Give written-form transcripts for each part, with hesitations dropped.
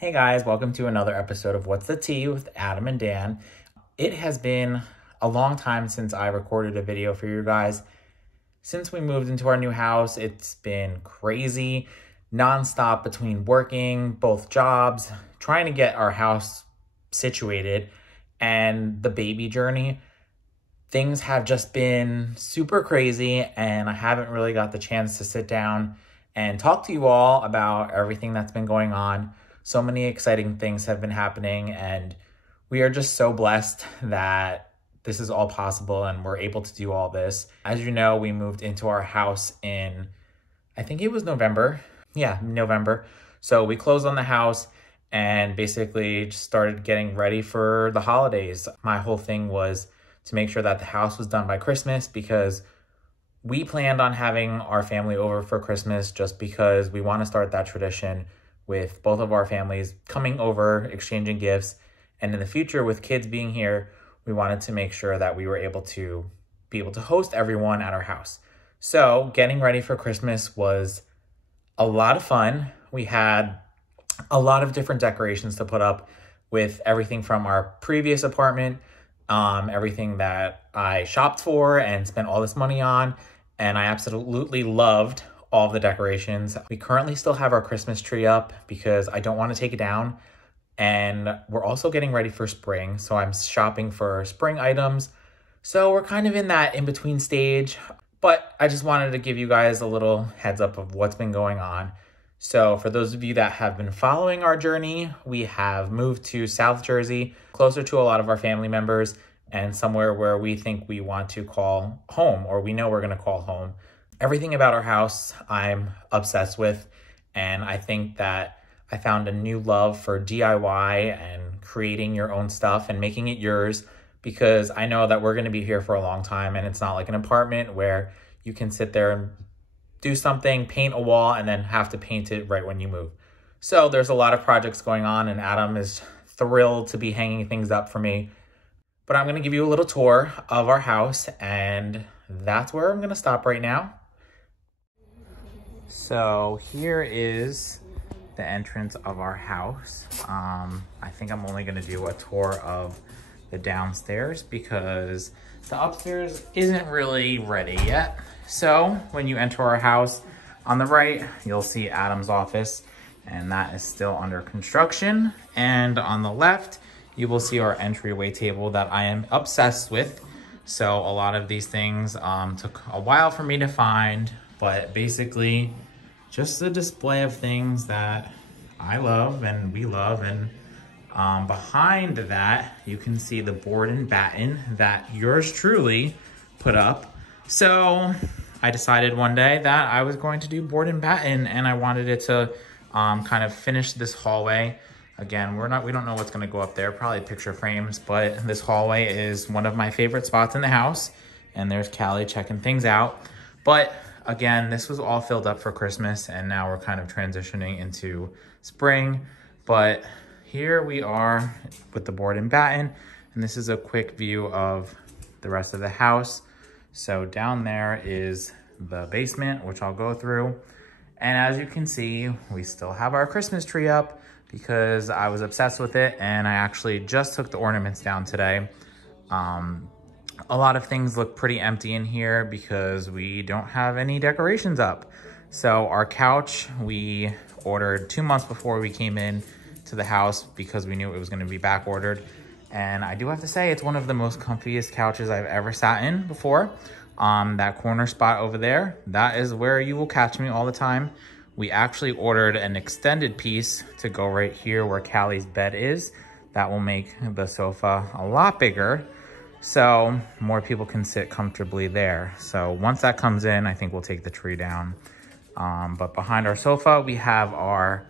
Hey guys, welcome to another episode of What's the Tea with Adam and Dan. It has been a long time since I recorded a video for you guys. Since we moved into our new house, it's been crazy, nonstop between working, both jobs, trying to get our house situated, and the baby journey. Things have just been super crazy, and I haven't really got the chance to sit down and talk to you all about everything that's been going on. So many exciting things have been happening, and we are just so blessed that this is all possible and we're able to do all this. As you know, we moved into our house in, I think it was November. Yeah, November. So we closed on the house and basically just started getting ready for the holidays. My whole thing was to make sure that the house was done by Christmas, because we planned on having our family over for Christmas just because we want to start that tradition with both of our families coming over, exchanging gifts. And in the future, with kids being here, we wanted to make sure that we were able to host everyone at our house. So getting ready for Christmas was a lot of fun. We had a lot of different decorations to put up with everything from our previous apartment, everything that I shopped for and spent all this money on. And I absolutely loved all of the decorations. We currently still have our Christmas tree up because I don't want to take it down. And we're also getting ready for spring. So I'm shopping for spring items. So we're kind of in that in-between stage. But I just wanted to give you guys a little heads up of what's been going on. So for those of you that have been following our journey, we have moved to South Jersey, closer to a lot of our family members, and somewhere where we think we want to call home, or we know we're going to call home. Everything about our house I'm obsessed with, and I think that I found a new love for DIY and creating your own stuff and making it yours, because I know that we're going to be here for a long time, and it's not like an apartment where you can sit there and do something, paint a wall, and then have to paint it right when you move. So there's a lot of projects going on, and Adam is thrilled to be hanging things up for me. But I'm going to give you a little tour of our house, and that's where I'm going to stop right now. So here is the entrance of our house. I think I'm only going to do a tour of the downstairs because the upstairs isn't really ready yet. So when you enter our house, on the right, you'll see Adam's office, and that is still under construction. And on the left, you will see our entryway table that I am obsessed with. So a lot of these things took a while for me to find, but basically just a display of things that I love and we love. And behind that, you can see the board and batten that yours truly put up. So I decided one day that I was going to do board and batten, and I wanted it to kind of finish this hallway. Again, we don't know what's gonna go up there, probably picture frames, but this hallway is one of my favorite spots in the house, and there's Callie checking things out. But again, this was all filled up for Christmas, and now we're kind of transitioning into spring. But here we are with the board and batten, and this is a quick view of the rest of the house. So down there is the basement, which I'll go through. And as you can see, we still have our Christmas tree up because I was obsessed with it, and I actually just took the ornaments down today. A lot of things look pretty empty in here because we don't have any decorations up. So our couch, we ordered 2 months before we came in to the house because we knew it was gonna be back ordered. And I do have to say, it's one of the most comfiest couches I've ever sat in before. That corner spot over there, that is where you will catch me all the time. We actually ordered an extended piece to go right here where Callie's bed is. That will make the sofa a lot bigger, so more people can sit comfortably there. So once that comes in, I think we'll take the tree down. But behind our sofa, we have our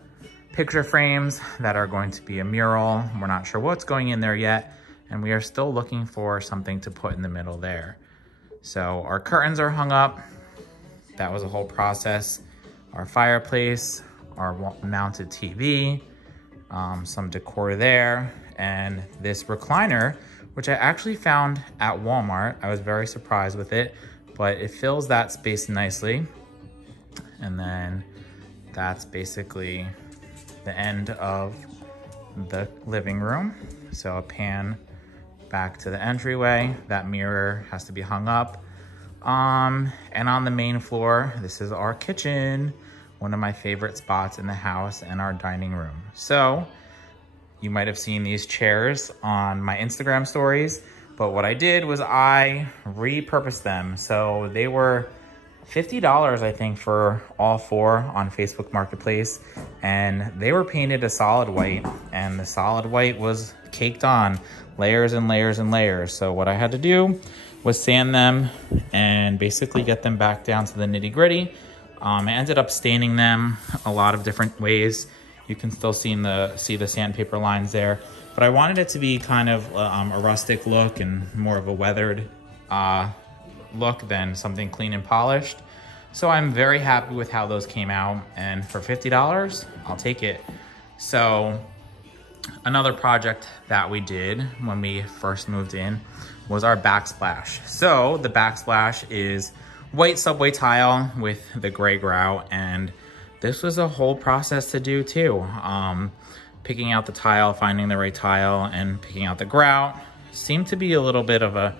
picture frames that are going to be a mural. We're not sure what's going in there yet, and we are still looking for something to put in the middle there. So our curtains are hung up. That was a whole process. Our fireplace, our mounted TV, some decor there, and this recliner, which I actually found at Walmart. I was very surprised with it, but it fills that space nicely. And then that's basically the end of the living room. So a pan back to the entryway. That mirror has to be hung up. And on the main floor, this is our kitchen, one of my favorite spots in the house, and our dining room. So you might have seen these chairs on my Instagram stories, but what I did was I repurposed them. So they were $50, I think, for all four on Facebook Marketplace, and they were painted a solid white, and the solid white was caked on layers and layers and layers. So what I had to do was sand them and basically get them back down to the nitty gritty. I ended up staining them a lot of different ways. You can still see the sandpaper lines there, but I wanted it to be kind of a rustic look and more of a weathered look than something clean and polished. So I'm very happy with how those came out, and for $50, I'll take it. So another project that we did when we first moved in was our backsplash. So the backsplash is white subway tile with the gray grout, and this was a whole process to do too. Picking out the tile, finding the right tile, and picking out the grout seemed to be a little bit of a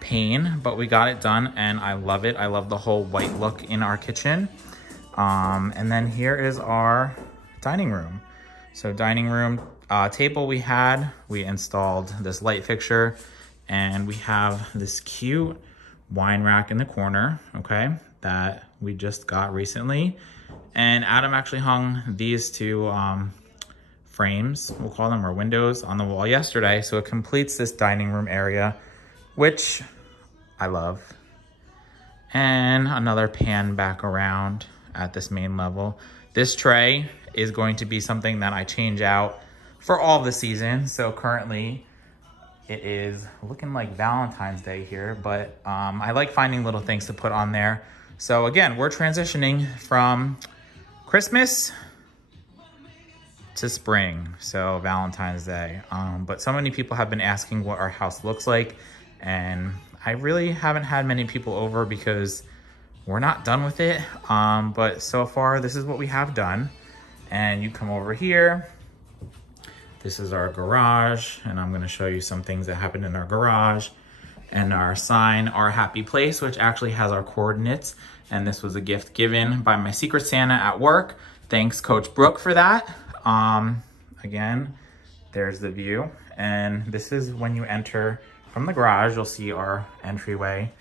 pain, but we got it done, and I love it. I love the whole white look in our kitchen. And then here is our dining room. So dining room table we installed this light fixture, and we have this cute wine rack in the corner, okay, that we just got recently. And Adam actually hung these two frames, we'll call them, or windows, on the wall yesterday. So it completes this dining room area, which I love. And another pan back around at this main level. This tray is going to be something that I change out for all the season. So currently it is looking like Valentine's Day here, but I like finding little things to put on there. So again, we're transitioning from Christmas to spring, so Valentine's Day. But so many people have been asking what our house looks like, and I really haven't had many people over because we're not done with it. But so far, this is what we have done. And you come over here. This is our garage, and I'm gonna show you some things that happened in our garage. And our sign, Our Happy Place, which actually has our coordinates. And this was a gift given by my Secret Santa at work. Thanks, Coach Brooke, for that. Again, there's the view. And this is when you enter from the garage, you'll see our entryway.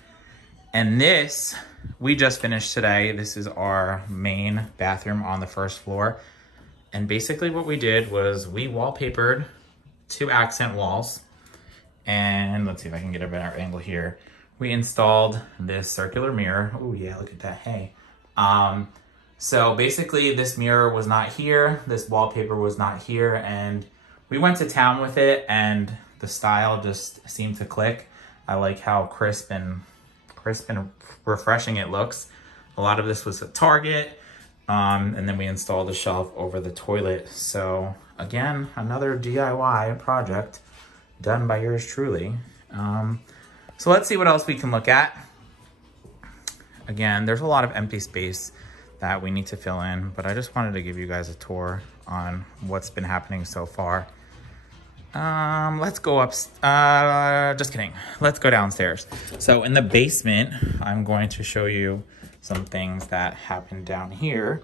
And this, we just finished today. This is our main bathroom on the first floor. And basically what we did was we wallpapered 2 accent walls. And let's see if I can get a better angle here. We installed this circular mirror. Oh yeah, look at that, hey. So basically this mirror was not here, this wallpaper was not here, and we went to town with it, and the style just seemed to click. I like how crisp and refreshing it looks. A lot of this was at Target. And then we installed a shelf over the toilet. So again, another DIY project done by yours truly. So let's see what else we can look at. Again, there's a lot of empty space that we need to fill in, but I just wanted to give you guys a tour on what's been happening so far. Let's go up, just kidding. Let's go downstairs. So in the basement, I'm going to show you some things that happened down here.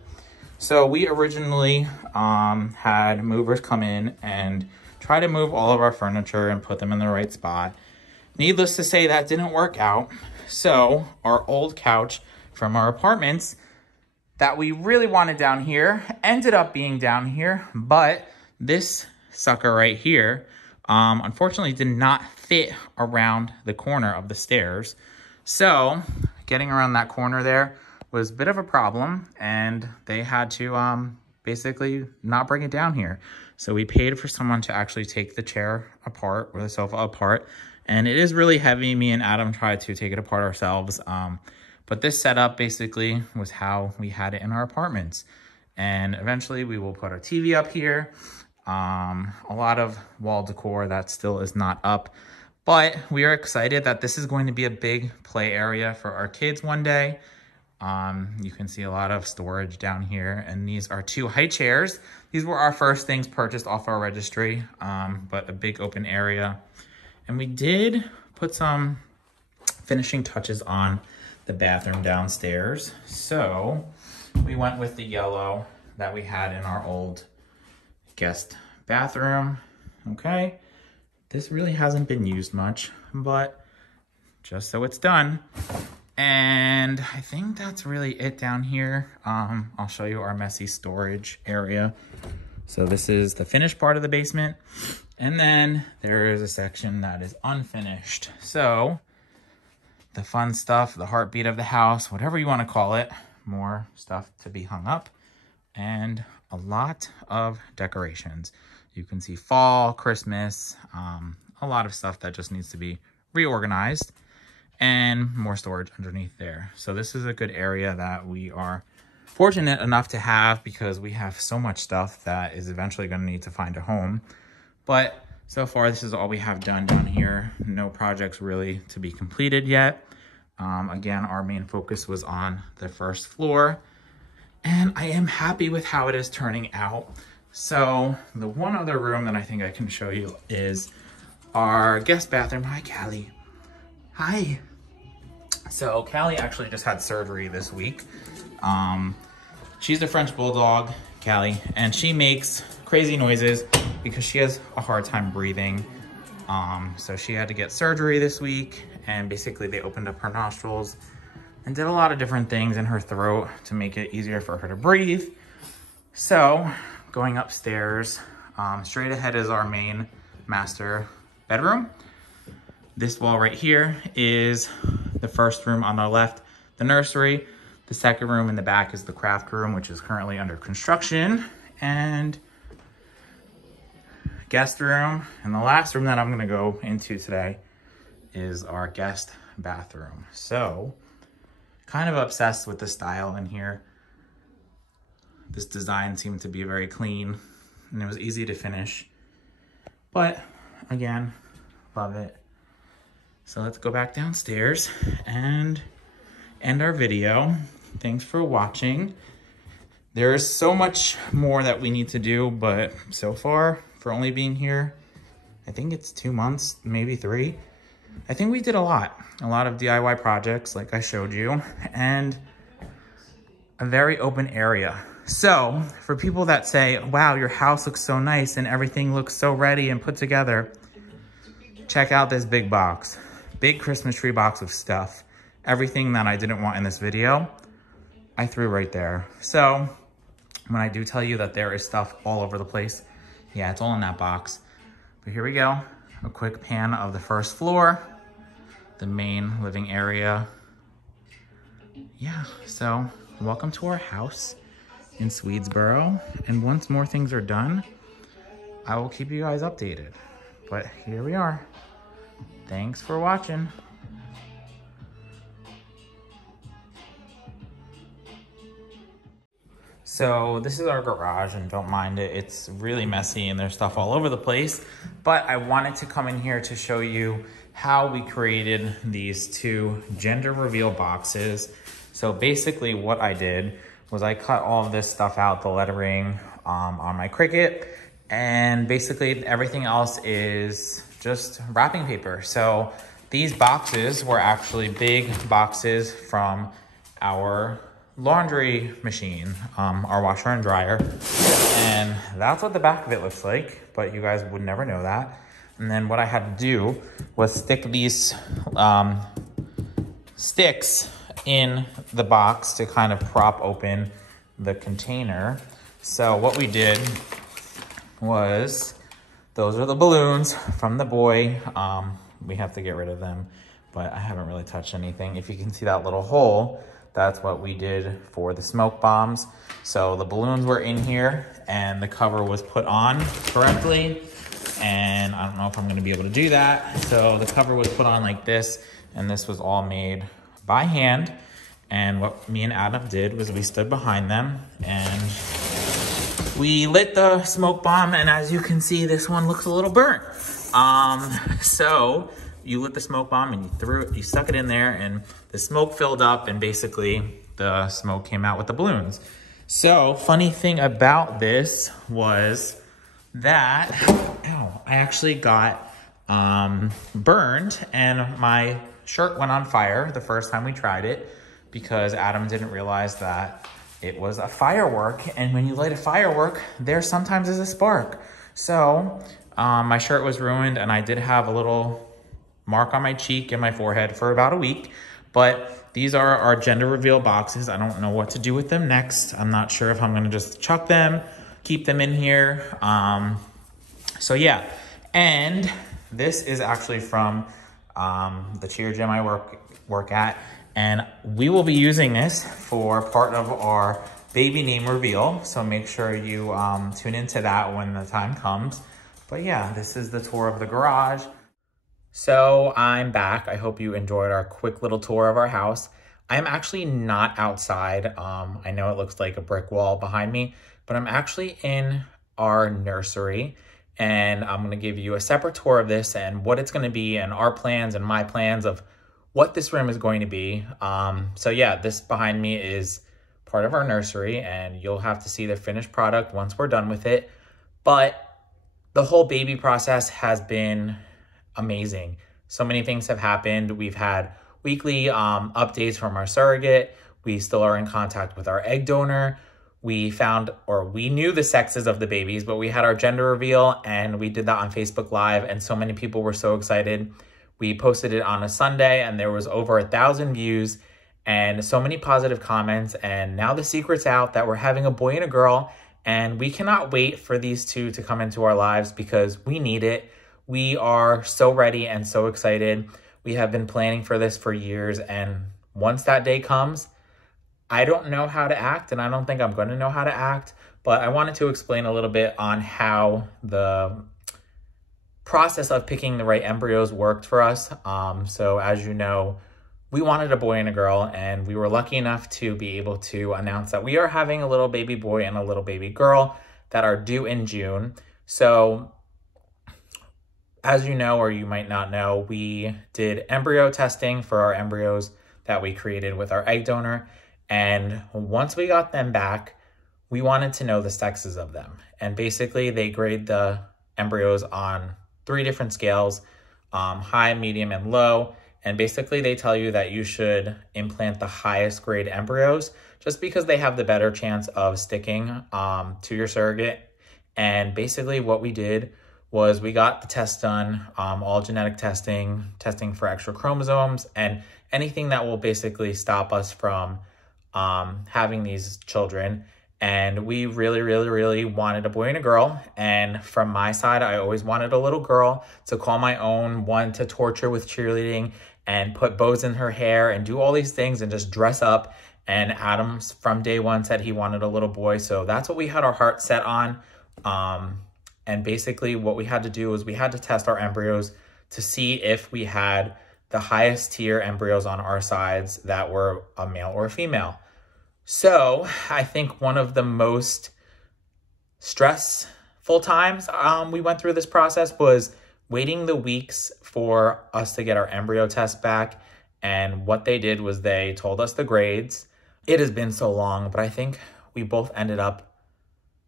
So we originally had movers come in and try to move all of our furniture and put them in the right spot. Needless to say, that didn't work out. So our old couch from our apartments that we really wanted down here ended up being down here, but this sucker right here unfortunately did not fit around the corner of the stairs. So getting around that corner there was a bit of a problem, and they had to basically not bring it down here. So we paid for someone to actually take the chair apart or the sofa apart, and it is really heavy. Me and Adam tried to take it apart ourselves, but this setup basically was how we had it in our apartments. And eventually we will put our TV up here. A lot of wall decor that still is not up, but we are excited that this is going to be a big play area for our kids one day. You can see a lot of storage down here, and these are 2 high chairs. These were our first things purchased off our registry, but a big open area. And we did put some finishing touches on the bathroom downstairs. So we went with the yellow that we had in our old guest bathroom. Okay, this really hasn't been used much, but just so it's done. And I think that's really it down here. I'll show you our messy storage area. So this is the finished part of the basement. And then there is a section that is unfinished. So the fun stuff, the heartbeat of the house, whatever you want to call it, more stuff to be hung up, and a lot of decorations. You can see fall, Christmas, a lot of stuff that just needs to be reorganized, and more storage underneath there. So this is a good area that we are fortunate enough to have, because we have so much stuff that is eventually going to need to find a home. But so far, this is all we have done down here. No projects really to be completed yet. Again, our main focus was on the first floor, and I am happy with how it is turning out. So the one other room that I think I can show you is our guest bathroom. Hi, Callie. Hi. So Callie actually just had surgery this week. She's a French bulldog, Callie, and she makes crazy noises because she has a hard time breathing. So she had to get surgery this week, and basically they opened up her nostrils and did a lot of different things in her throat to make it easier for her to breathe. So going upstairs, straight ahead is our main master bedroom. This wall right here is the first room on the left, the nursery. The second room in the back is the craft room, which is currently under construction. And guest room. And the last room that I'm gonna go into today is our guest bathroom. So, kind of obsessed with the style in here. This design seemed to be very clean, and it was easy to finish. But again, love it. So let's go back downstairs and end our video. Thanks for watching. There is so much more that we need to do, but so far, for only being here, I think it's 2 months, maybe 3. I think we did a lot of DIY projects like I showed you, and a very open area. So for people that say, wow, your house looks so nice and everything looks so ready and put together, check out this big box, big Christmas tree box of stuff. Everything that I didn't want in this video, I threw right there. So when I do tell you that there is stuff all over the place, yeah, it's all in that box. But here we go. A quick pan of the first floor, the main living area. Yeah, so welcome to our house in Swedesboro. And once more things are done, I will keep you guys updated. But here we are. Thanks for watching. So this is our garage, and don't mind it. It's really messy and there's stuff all over the place. But I wanted to come in here to show you how we created these 2 gender reveal boxes. So basically what I did was I cut all of this stuff out, the lettering on my Cricut, and basically everything else is just wrapping paper. So these boxes were actually big boxes from our laundry machine, our washer and dryer, and that's what the back of it looks like, but you guys would never know that. And then what I had to do was stick these sticks in the box to kind of prop open the container. So what we did was, those are the balloons from the boy. We have to get rid of them, but I haven't really touched anything. If you can see that little hole, that's what we did for the smoke bombs. So the balloons were in here and the cover was put on correctly. And I don't know if I'm gonna be able to do that. So the cover was put on like this, and this was all made by hand. And what me and Adam did was we stood behind them and we lit the smoke bomb. And as you can see, this one looks a little burnt. So you lit the smoke bomb and you threw it, you stuck it in there, and the smoke filled up, and basically the smoke came out with the balloons. So funny thing about this was that, ow, I actually got burned and my shirt went on fire the first time we tried it because Adam didn't realize that it was a firework. And when you light a firework, there sometimes is a spark. So my shirt was ruined and I did have a little mark on my cheek and my forehead for about a week. But these are our gender reveal boxes. I don't know what to do with them next. I'm not sure if I'm gonna just chuck them, keep them in here. So yeah, and this is actually from the cheer gym I work at. And we will be using this for part of our baby name reveal. So make sure you tune into that when the time comes. But yeah, this is the tour of the garage. So I'm back. I hope you enjoyed our quick little tour of our house. I'm actually not outside. I know it looks like a brick wall behind me, but I'm actually in our nursery. And I'm gonna give you a separate tour of this and what it's gonna be and our plans and my plans of what this room is going to be. So yeah, this behind me is part of our nursery and you'll have to see the finished product once we're done with it. But the whole baby process has been amazing. So many things have happened. We've had weekly updates from our surrogate. We still are in contact with our egg donor. We found, or we knew the sexes of the babies, but we had our gender reveal and we did that on Facebook Live and so many people were so excited. We posted it on a Sunday and there was over 1,000 views and so many positive comments. And now the secret's out that we're having a boy and a girl and we cannot wait for these two to come into our lives because we need it. We are so ready and so excited. We have been planning for this for years and once that day comes, I don't know how to act and I don't think I'm going to know how to act, but I wanted to explain a little bit on how the process of picking the right embryos worked for us. So as you know, we wanted a boy and a girl and we were lucky enough to be able to announce that we are having a little baby boy and a little baby girl that are due in June. So as you know, or you might not know, we did embryo testing for our embryos that we created with our egg donor. And once we got them back, we wanted to know the sexes of them. And basically they grade the embryos on 3 different scales, high, medium, and low. And basically they tell you that you should implant the highest grade embryos just because they have the better chance of sticking to your surrogate. And basically what we did was we got the test done, all genetic testing for extra chromosomes, and anything that will basically stop us from having these children. And we really wanted a boy and a girl. And from my side, I always wanted a little girl to call my own, one to torture with cheerleading and put bows in her hair and do all these things and just dress up. And Adam from day one said he wanted a little boy. So that's what we had our heart set on. And basically what we had to do was we had to test our embryos to see if we had the highest tier embryos on our sides that were a male or a female. So I think one of the most stressful times we went through this process was waiting the weeks for us to get our embryo test back. And what they did was they told us the grades. It has been so long, but I think we both ended up,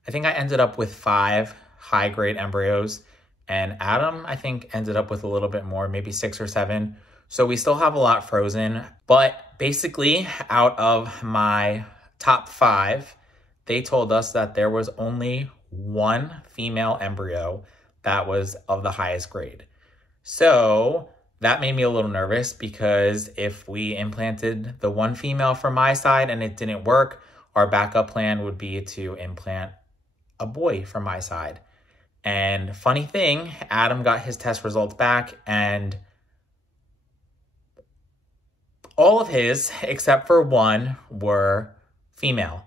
I ended up with 5 high grade embryos. And Adam, I think, ended up with a little bit more, maybe 6 or 7. So we still have a lot frozen, but basically out of my top 5, they told us that there was only 1 female embryo that was of the highest grade. So that made me a little nervous because if we implanted the 1 female from my side and it didn't work, our backup plan would be to implant a boy from my side. And funny thing, Adam got his test results back and all of his, except for 1, were female.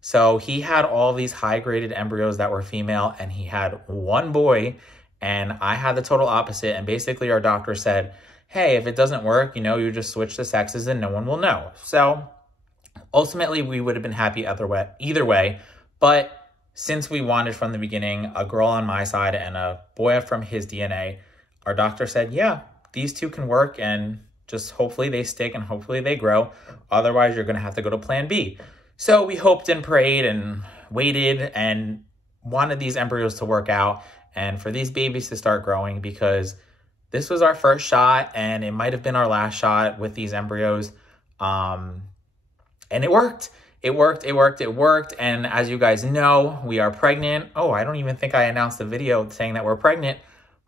So he had all these high graded embryos that were female and he had 1 boy and I had the total opposite. And basically our doctor said, hey, if it doesn't work, you just switch the sexes and no one will know. So ultimately we would have been happy either way. But since we wanted from the beginning a girl on my side and a boy from his DNA, our doctor said, yeah, these 2 can work and Just hopefully they stick and hopefully they grow. Otherwise, you're going to have to go to plan B. So we hoped and prayed and waited and wanted these embryos to work out and for these babies to start growing, because this was our first shot and it might have been our last shot with these embryos. And it worked. It worked. And as you guys know, we are pregnant. Oh, I don't even think I announced the video saying that we're pregnant,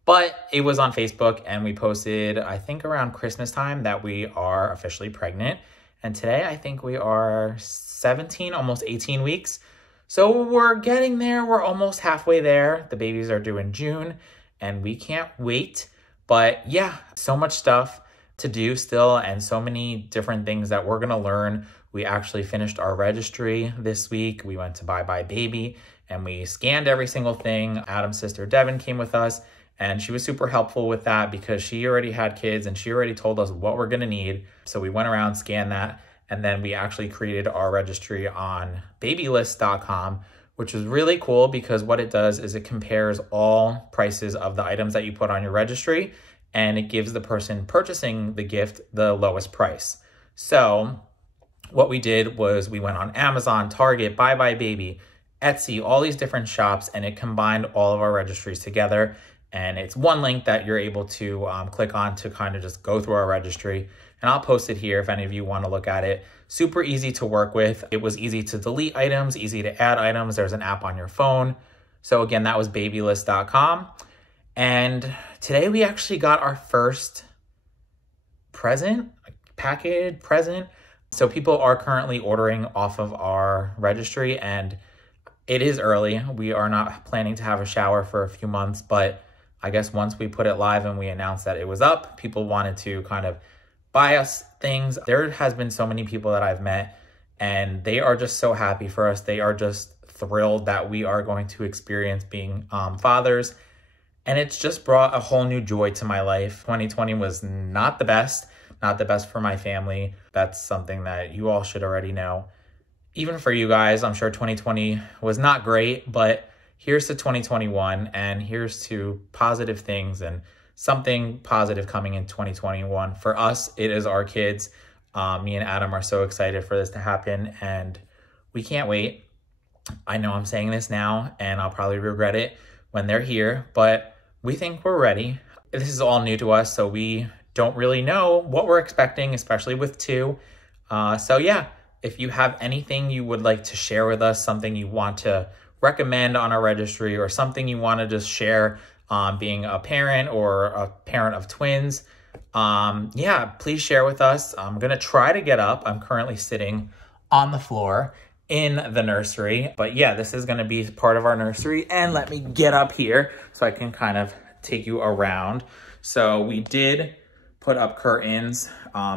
but it was on Facebook and we posted, I think around Christmas time, that we are officially pregnant. And today I think we are 17, almost 18 weeks. So we're getting there. We're almost halfway there. The babies are due in June and we can't wait. But yeah, so much stuff to do still and so many different things that we're going to learn. We actually finished our registry this week. We went to Bye Bye Baby and we scanned every single thing. Adam's sister Devin came with us and she was super helpful with that because she already had kids and she already told us what we're going to need. So we went around, scanned that, and then we actually created our registry on babylist.com, which is really cool because what it does is it compares all prices of the items that you put on your registry and it gives the person purchasing the gift the lowest price. So what we did was we went on Amazon, Target, Bye Bye Baby, Etsy, all these different shops, and it combined all of our registries together. And it's one link that you're able to click on to kind of just go through our registry. And I'll post it here if any of you want to look at it. Super easy to work with. It was easy to delete items, easy to add items. There's an app on your phone. So again, that was babylist.com. And today we actually got our first present. So people are currently ordering off of our registry and it is early. We are not planning to have a shower for a few months, but I guess once we put it live and we announced that it was up, people wanted to kind of buy us things. There has been so many people that I've met and they are just so happy for us. They are just thrilled that we are going to experience being fathers. And it's just brought a whole new joy to my life. 2020 was not the best for my family. That's something that you all should already know. Even for you guys, I'm sure 2020 was not great, but here's to 2021 and here's to positive things and something positive coming in 2021. For us, it is our kids. Me and Adam are so excited for this to happen and we can't wait. I know I'm saying this now and I'll probably regret it when they're here, but we think we're ready. This is all new to us, so we don't really know what we're expecting, especially with two. So yeah, if you have anything you would like to share with us, something you want to recommend on our registry or something you want to just share being a parent or a parent of twins, yeah, please share with us. I'm going to try to get up. I'm currently sitting on the floor in the nursery, but yeah, this is going to be part of our nursery. And let me get up here so I can kind of take you around. So we did put up curtains.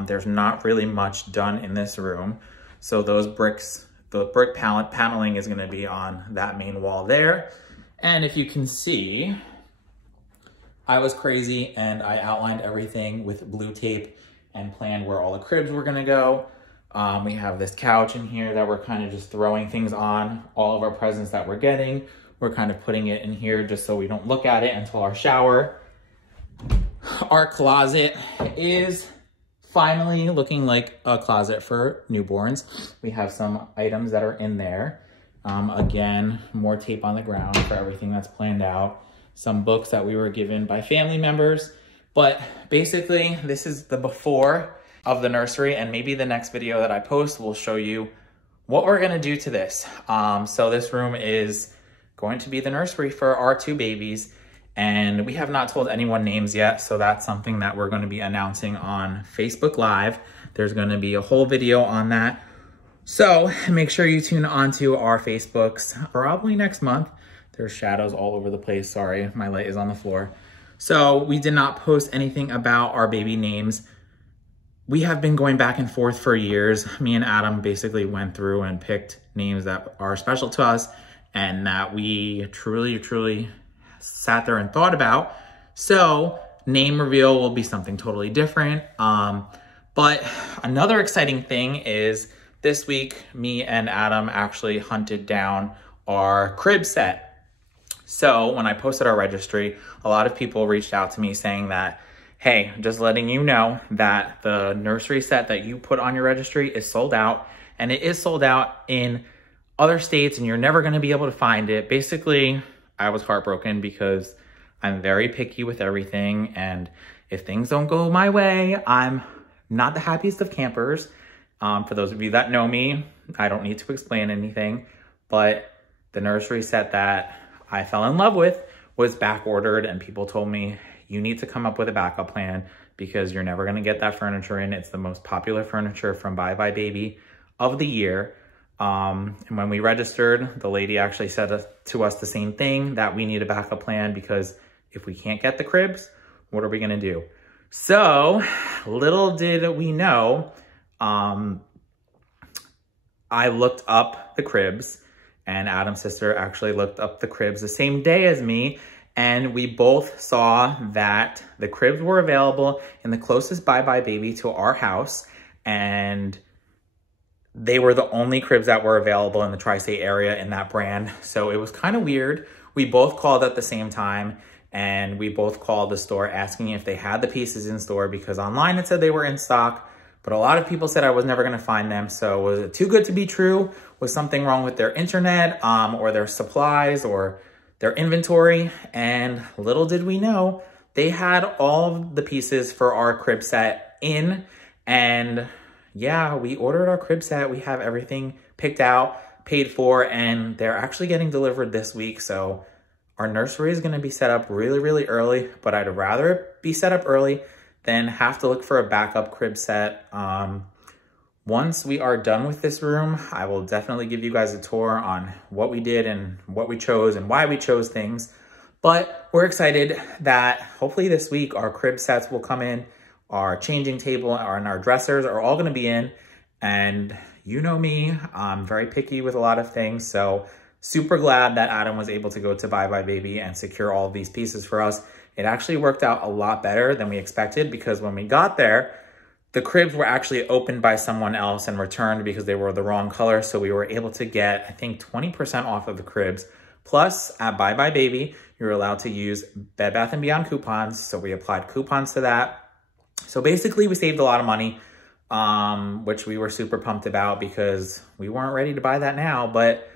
There's not really much done in this room. So those bricks, the brick paneling is going to be on that main wall there. And if you can see, I was crazy and I outlined everything with blue tape and planned where all the cribs were going to go. We have this couch in here that we're kind of just throwing things on. All of our presents that we're getting, we're kind of putting it in here just so we don't look at it until our shower. Our closet is finally looking like a closet for newborns. We have some items that are in there. Again, more tape on the ground for everything that's planned out. Some books that we were given by family members. But basically, this is the before of the nursery, and maybe the next video that I post will show you what we're gonna do to this. So this room is going to be the nursery for our two babies. And we have not told anyone names yet, so that's something that we're going to be announcing on Facebook Live. There's going to be a whole video on that. So make sure you tune onto our Facebooks probably next month. There's shadows all over the place. Sorry, my light is on the floor. So we did not post anything about our baby names. We have been going back and forth for years. Me and Adam basically went through and picked names that are special to us and that we truly sat there and thought about. So name reveal will be something totally different. But another exciting thing is this week, me and Adam actually hunted down our crib set. So when I posted our registry, a lot of people reached out to me saying that hey, just letting you know that the nursery set that you put on your registry is sold out, and it is sold out in other states, and you're never going to be able to find it. Basically, I was heartbroken because I'm very picky with everything, and if things don't go my way, I'm not the happiest of campers. For those of you that know me, I don't need to explain anything, but the nursery set that I fell in love with was back ordered, and people told me, you need to come up with a backup plan because you're never gonna get that furniture in. It's the most popular furniture from Bye Bye Baby of the year. And when we registered, the lady actually said to us the same thing, that we need a backup plan because if we can't get the cribs, what are we gonna do? So little did we know, I looked up the cribs, and Adam's sister actually looked up the cribs the same day as me, and we both saw that the cribs were available in the closest Bye Bye Baby to our house, and they were the only cribs that were available in the tri-state area in that brand. So it was kind of weird. We both called at the same time, and we both called the store asking if they had the pieces in store, because online it said they were in stock, but a lot of people said I was never gonna find them. So was it too good to be true? Was something wrong with their internet or their supplies or their inventory? And little did we know, they had all of the pieces for our crib set in. And yeah, we ordered our crib set. We have everything picked out, paid for, and they're actually getting delivered this week. So our nursery is gonna be set up really, really early, but I'd rather it be set up early than have to look for a backup crib set. Once we are done with this room, I will definitely give you guys a tour on what we did and what we chose and why we chose things. But we're excited that hopefully this week our crib sets will come in, our changing table and our dressers are all gonna be in. And you know me, I'm very picky with a lot of things. So super glad that Adam was able to go to Bye Bye Baby and secure all of these pieces for us. It actually worked out a lot better than we expected, because when we got there, the cribs were actually opened by someone else and returned because they were the wrong color. So we were able to get, I think, 20% off of the cribs. Plus, at Bye Bye Baby, you're allowed to use Bed Bath & Beyond coupons. So we applied coupons to that. So basically, we saved a lot of money, which we were super pumped about because we weren't ready to buy that now, but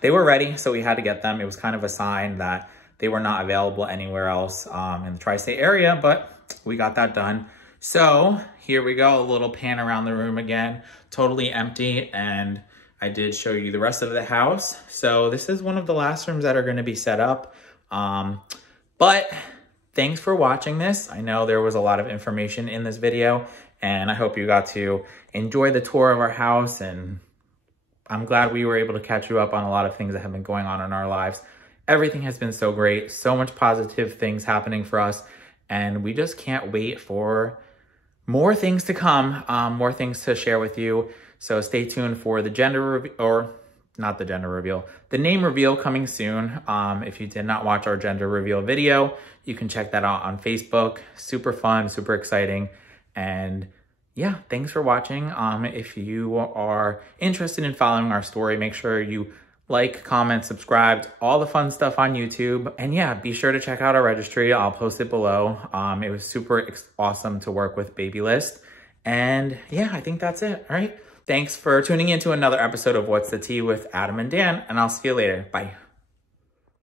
they were ready, so we had to get them. It was kind of a sign that they were not available anywhere else in the tri-state area, but we got that done. So here we go, a little pan around the room again, totally empty, and I did show you the rest of the house. So this is one of the last rooms that are gonna be set up. But thanks for watching this. I know there was a lot of information in this video, and I hope you got to enjoy the tour of our house, and I'm glad we were able to catch you up on a lot of things that have been going on in our lives. Everything has been so great, so much positive things happening for us, and we just can't wait for more things to come, more things to share with you. So stay tuned for the the name reveal coming soon. If you did not watch our gender reveal video, you can check that out on Facebook. Super fun, super exciting. And yeah, thanks for watching. If you are interested in following our story, make sure you like, comment, subscribe, all the fun stuff on YouTube. And yeah, be sure to check out our registry. I'll post it below. It was super awesome to work with Baby List. And yeah, I think that's it. All right. Thanks for tuning in to another episode of What's the Tea with Adam and Dan, and I'll see you later. Bye.